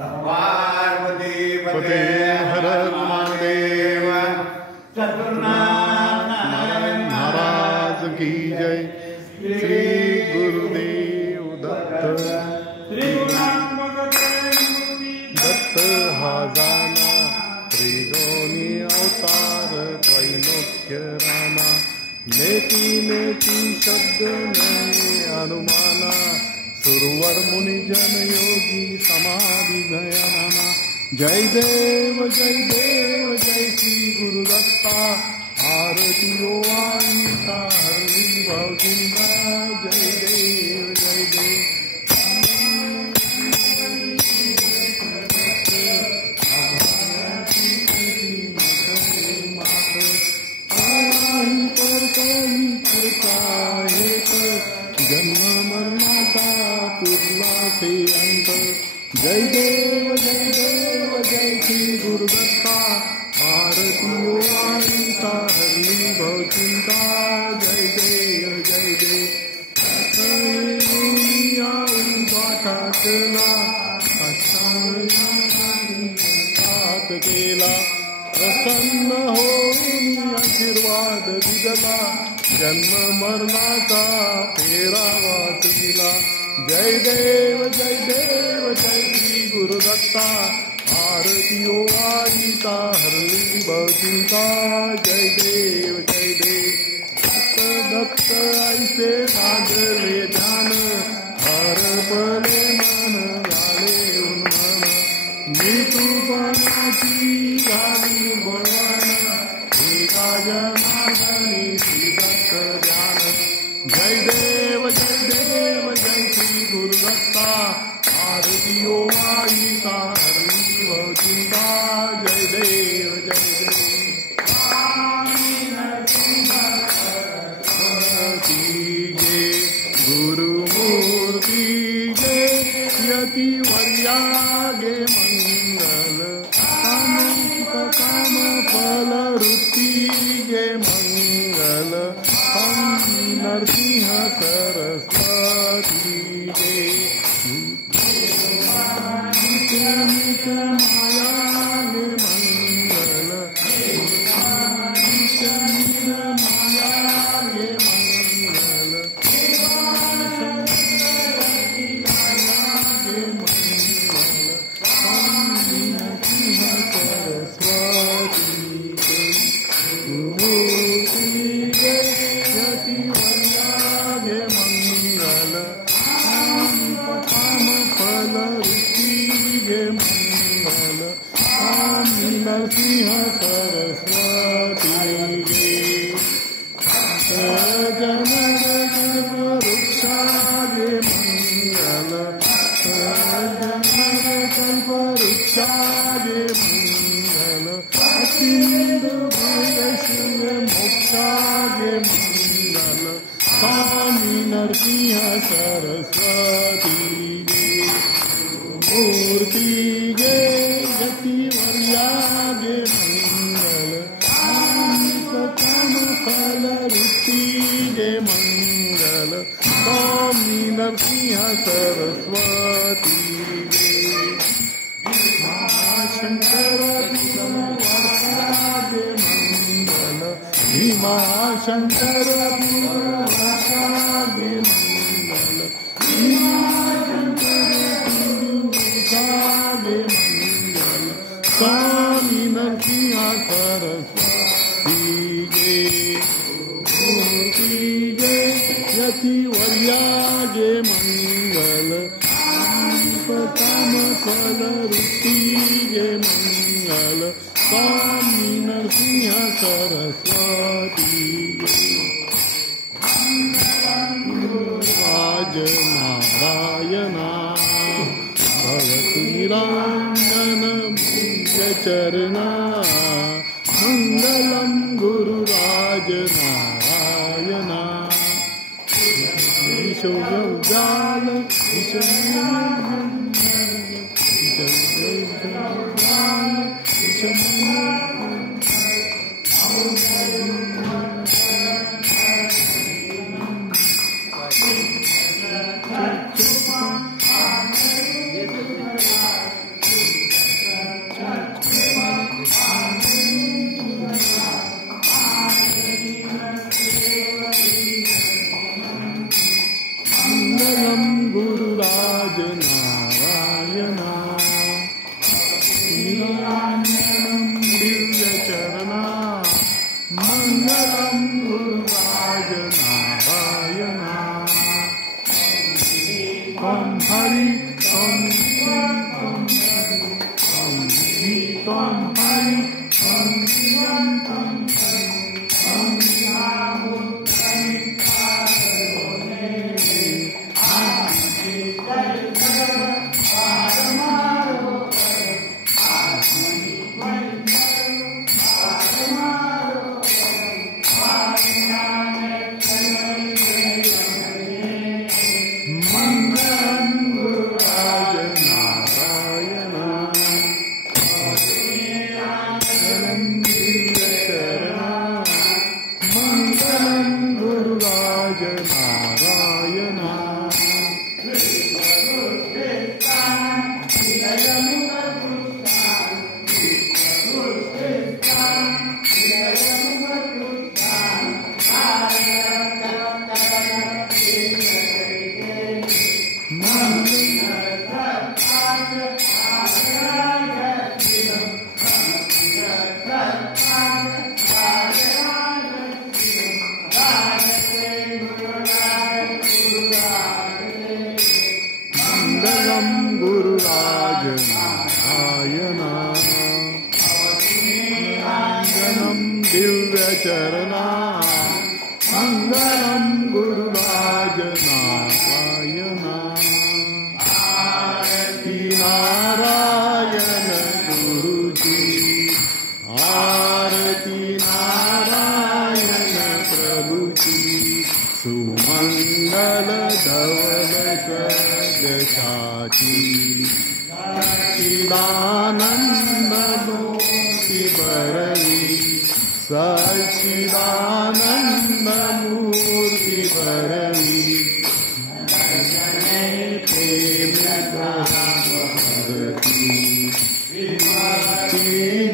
पार्वती पते हर महादेव। नारायण महाराज की जय। श्री गुरुदेव दत्त। दत्त हा जाना त्रिगुणी अवतार त्रैलोक्य रामा। नेति नेति शब्द नहीं अनुमाना। सुरवर मुनि जन योगी समाधि गयाना। जय देव जय देव जय श्री गुरुदत्ता। आरती ओ आईता हरि भव चिंता। जय देव जय देव। जन्म मरणाचा पुरला से अंत। जय देव जय श्री गुरुदत्ता। आरती ओ आईता हरि भव चिंता। जय देव जय देव। केला केला प्रसन्न होऊन आशीर्वाद दिला। जन्म मरणाचा फेरा वाचविला। जय देव जय श्री गुरुदत्ता। आरती ओ आईता हरली भव चिंता। जय देव जय देव। दत्त ऐसे लागले ध्यान। हरपले मन झाले उन्मन। मृत्यूपणाची झाली बळवण। एका जनार्दनी श्री दत्त ध्यान। जय देव जय श्री गुरुदत्ता। आरती ओ आईता हरली भव चिंता। जय देव जय देव। गुरुमूर्ति गे यति वर्यागे मंगल। काम फल रुचि गे मंगल। नरसिंह सरस्वती गे। माया गे मंगल। माया गे मंगल। नरसिंह सरस्वती गे। वृक्षागे मंगल। वृक्षागे मंगल। सिंधु मोक्षागे मंगल। स्वामी नरसिंह सरस्वती गे। मूर्ति गे यति वर्यागे मंगल। काम फल रुचि गे मंगल। स्वामी नरसिंह सरस्वती गे। महाशंकर गे मंगल। भीमाशंकर गे मंगल। गे मंगल। स्वामी नरसिंह सरस्वती गे। मूर्ति गे यति वर्यागे मंगल। काम फल रुचि गे मंगल। स्वामी नरसिंह सरस्वती गे। राज नारायणा भवती रांगन चरणा। मंगलम गुरुराज नारायणा। विश्वव्याल गुरुराज नारायणा आरती नारायण गुरुजी आरती नारायण प्रभुजी सुमंगल धवल सदशाची सच्चिदानंद मूर्ति बरवी सच्चिदानंद मूर्ति बरवी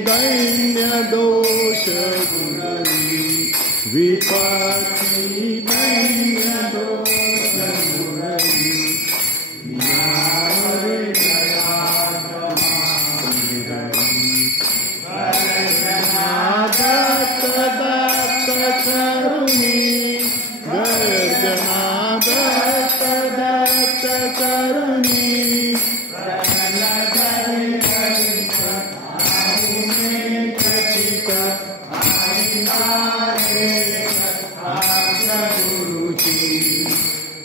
दैन्य दोष गुरवी विपत्ति दैन्य दोष गुरवी दत्त करुणी गर्जना दत्त करुणी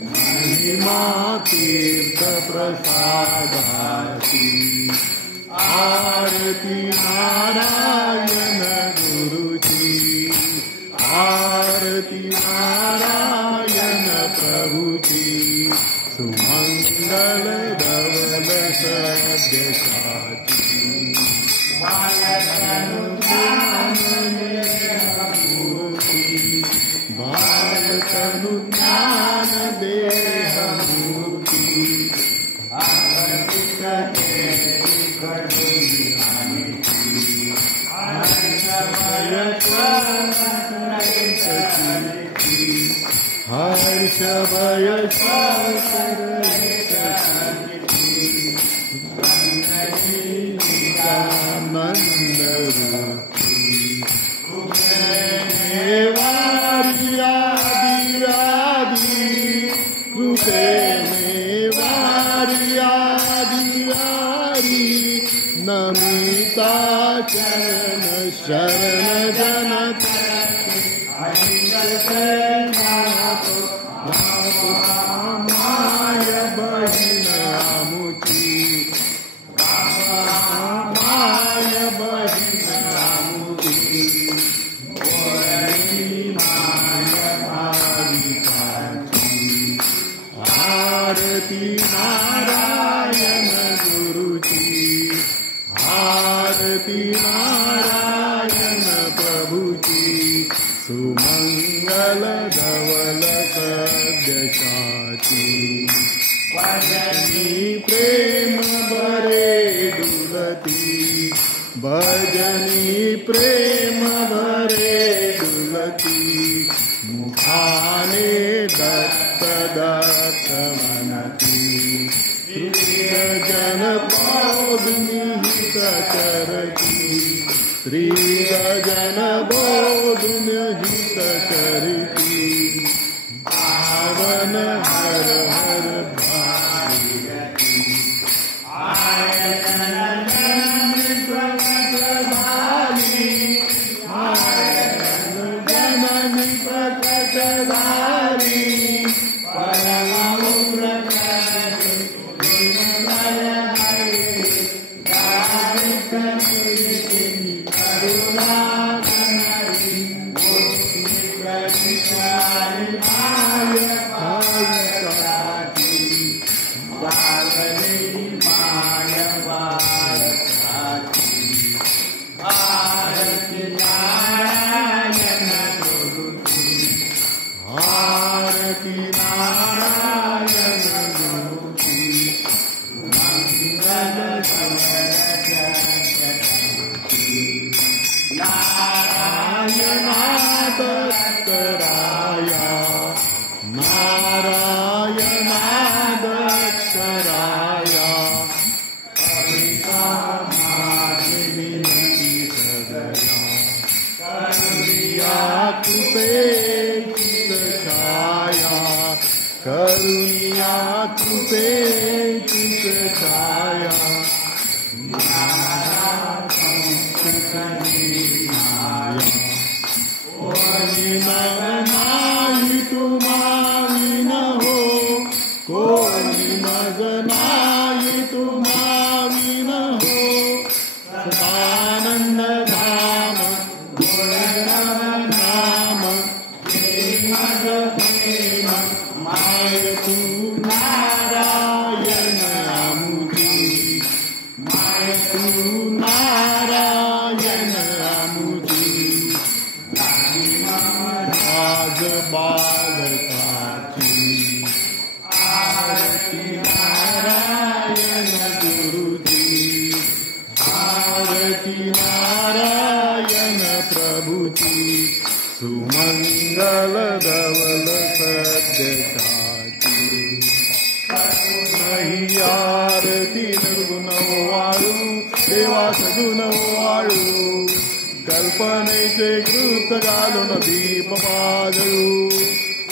महिमा तीर्थ प्रसादाची आरती नारायण गुरुजी आरती नारायण प्रभुजी सुमंगल धवल सद्यसाची बालतनु ज्ञान देहमूर्ति हर्ष भय नंद वारियादि कृपे में वारियादि नमिता चरण शरण जनक माय बहिनामुची माय बहिनामुची आरती नारायण गुरुजी आरती नारायण प्रभुजी सुमंगल धवल सद्यसाची भजनी प्रेम भरे डुलती भजनी प्रेम भरे डुलती मुखाने दत्त दत्त मनती जन बोध निहित करती श्रीगजन बोध निहित करती पावन हर हर भागीरथी जननी प्रकटधारी करुणिया कृपे चित छाया नाही तुम्हा प्रेम माय तू नारायण आमुची माय तू नारायण आमुची आज बालकाची आरती नारायण गुरुजी आरती नारायण प्रभुची सुमंगल धवल सद्यसाची नाही आरती निर्गुण वाळू देवा सगुण वाळू कल्पनेचे कृत घालून दीप पाजळू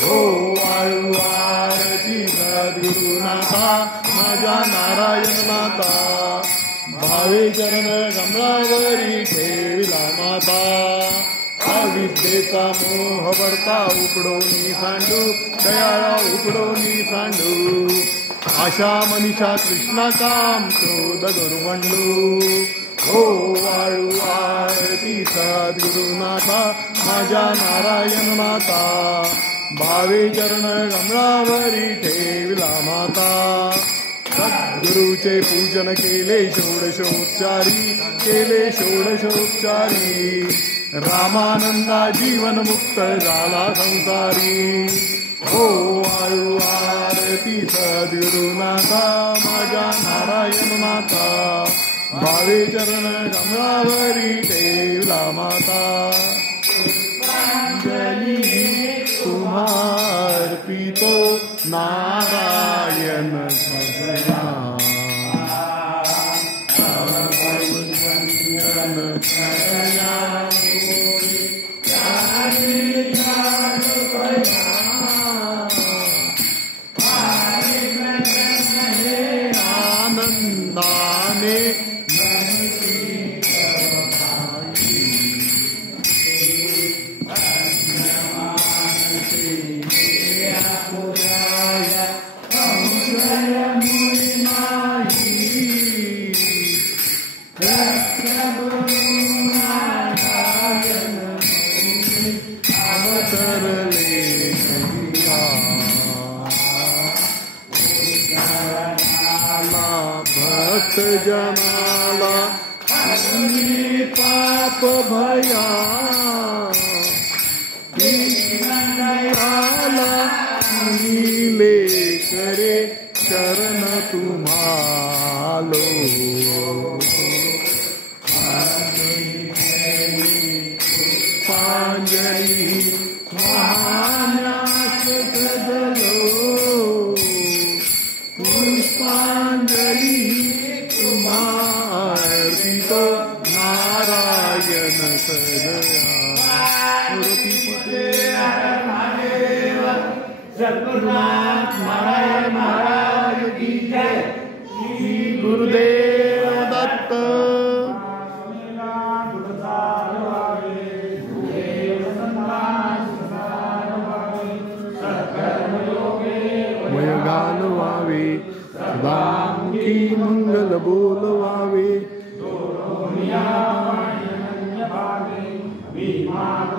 हो वाळू आरती सद्गुरुनाथा माझ्या नारायण नाथा भावे चरण कमळावरी ठेविला माता अविद्येचा मोह भरता उपडोनी सांडू दयाळा उपडोनी सांडू आशा मनीषा कृष्णा काम क्रोध गुरुमंडू हो वाळू आरती सद्गुरुनाथा माझ्या नारायण माता भावे चरण कमळावरी ठेविला माता सद्गुरूचे पूजन केले षोडशोपचारी केले षोडशोपचारी रामानंदा जीवन मुक्त झाला संसारी हो वाळू आरती सद्गुरुनाथा माझ्या नारायण माता भावे चरण कमळावरी ठेवला माता पुष्पांजली तुम्हार्पितो नारायण सगळा आनंदाने भक्त जनाला पाप भया ले करे शरण तुम्हालो पांजली महान्यास सजलो पुष्पांजली तुम्हार्पितो नारायण सदया मूर्तिपते सद्गुरुनाथ नारायण महाराज की जय श्री गुरुदेव दत्त गालवावे सदामुखी मंगल बोलवावे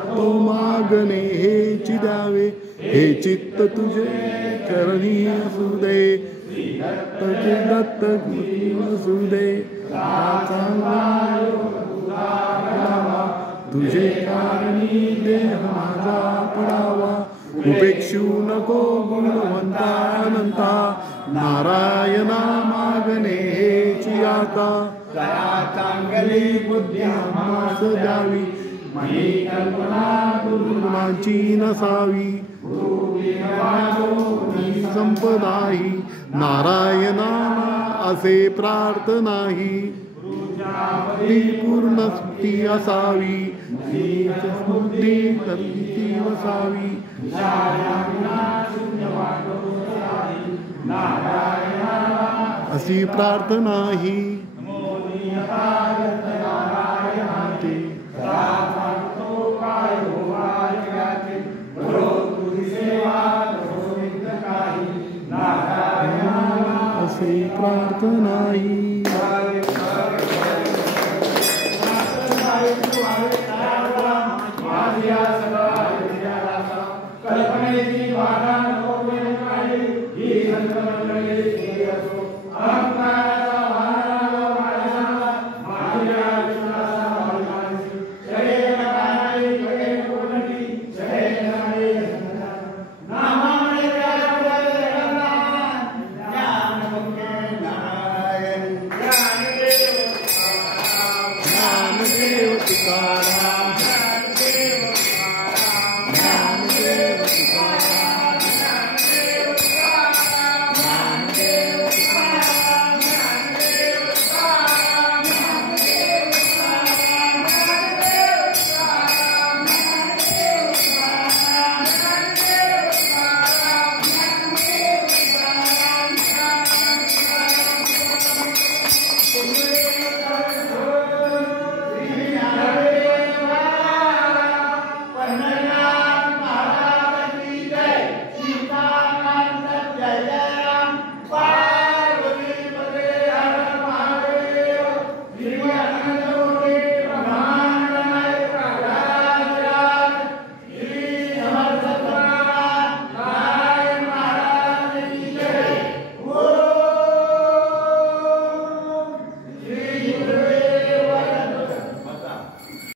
तो मागणे हेची द्यावे हे चित्त तुझे चरणी असू दे दत्त असू दे तुझे कारणी देह माझा पडावा उपेक्षू नको गुणवंता अनंता नारायणा मागणे हेची आता चांगली बुद्धी आम्हास द्यावी मनी कल्पना गुरुनाची नसावी संपदाही नारायणा असे प्रार्थनाही पूर्ण स्मृती असावी स्मृती तत्ती वसावी अशी प्रार्थना ही अशी प्रार्थना ही कल्पने बाधा नको ही संत मंडळी असो अहंकार